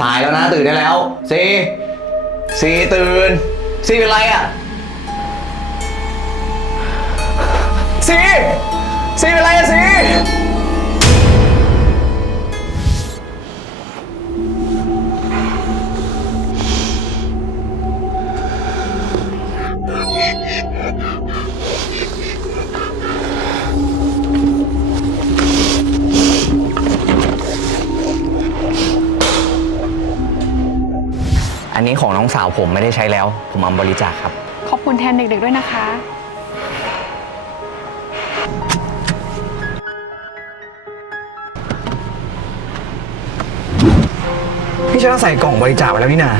สายแล้วนะตื่นได้แล้วซีซีตื่นซีเป็นไรอะซีซีเป็นไรอะ นนี้ของน้องสาวผมไม่ได้ใช้แล้ว ผมเอามาบริจาคครับ ขอบคุณแทนเด็กๆด้วยนะคะ พี่ชายใส่กล่องบริจาคไปแล้วนี่นา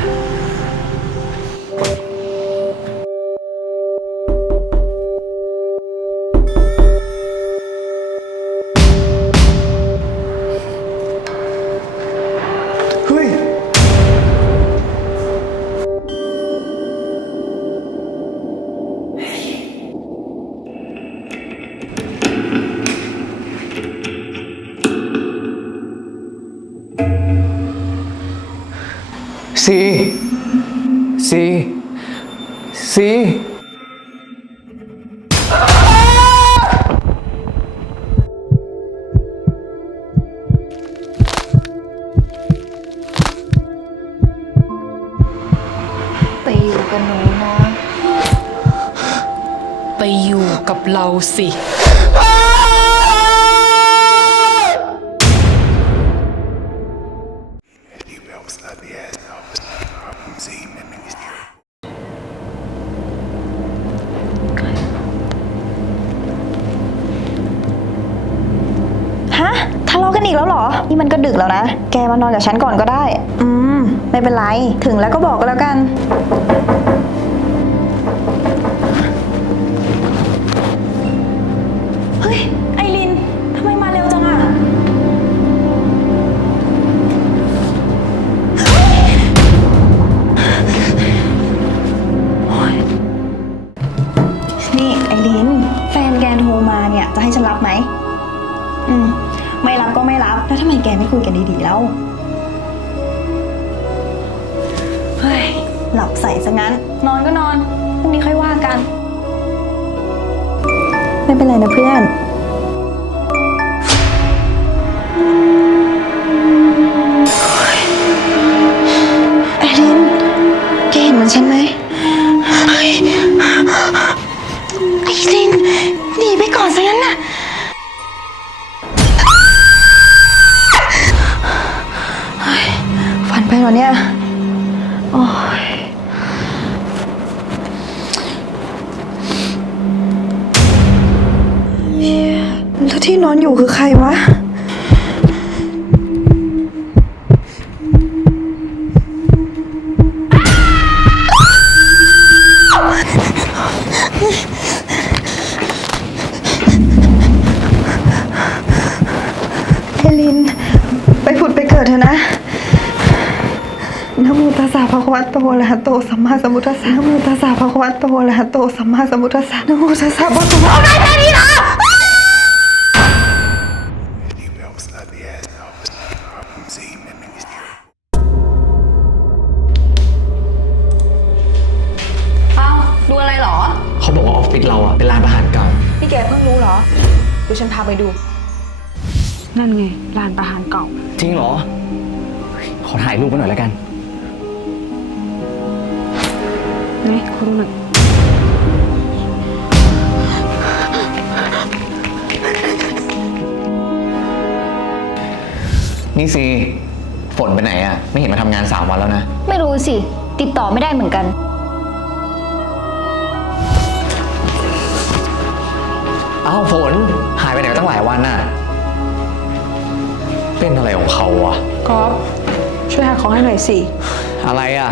ซีซีซีไปอยู่กับหนูนะ ไปอยู่กับเราสิ กันอีกแล้วเหรอ นี่มันก็ดึกแล้วนะ แกมานอนกับฉันก่อนก็ได้ อืม ไม่เป็นไร ถึงแล้วก็บอกก็แล้วกัน เฮ้ย รับก็ไม่รับ แล้วทำไมแกไม่คุยกันดีๆแล้ว เฮ้ย หลับใส่ซะงั้น นอนก็นอนพรุ่งนี้ค่อยว่ากัน ไม่เป็นไรนะเพื่อนไอรินแกเห็นเหมือนฉันไหม ฝันไปเนี่ย โอ้ยแล้วที่นอนอยู่คือใครวะ คะวะโตอะระหะโตสัมมาสัมพุทธัสสะนะโมตัสสะภะคะวะโตอะระหะโตสัมมาสัมพุทธัสสะนะโมตัสสะภะคะวะเอาได้แค่นี้เหรออ้าดูอะไรเหรอ เขาบอกว่าออฟฟิศเราอะเป็นร้านอาหารเก่า นี่แกเพิ่งรู้เหรอเดี๋ยวฉันพาไปดู นั่นไงร้านประหารเก่า จริงเหรอ ขอถ่ายรูปไว้หน่อยแล้วกัน นี่คุณดูหน่อยนี่ซีฝนไปไหนอะไม่เห็นมาทำงาน3วันแล้วนะ ไม่รู้สิ ติดต่อไม่ได้เหมือนกันเอ้าฝนหายไปไหนตั้งหลายวันน่ะ เป็นอะไรของเขาวะก๊อฟช่วยหาของให้หน่อยสิ อะไรอะ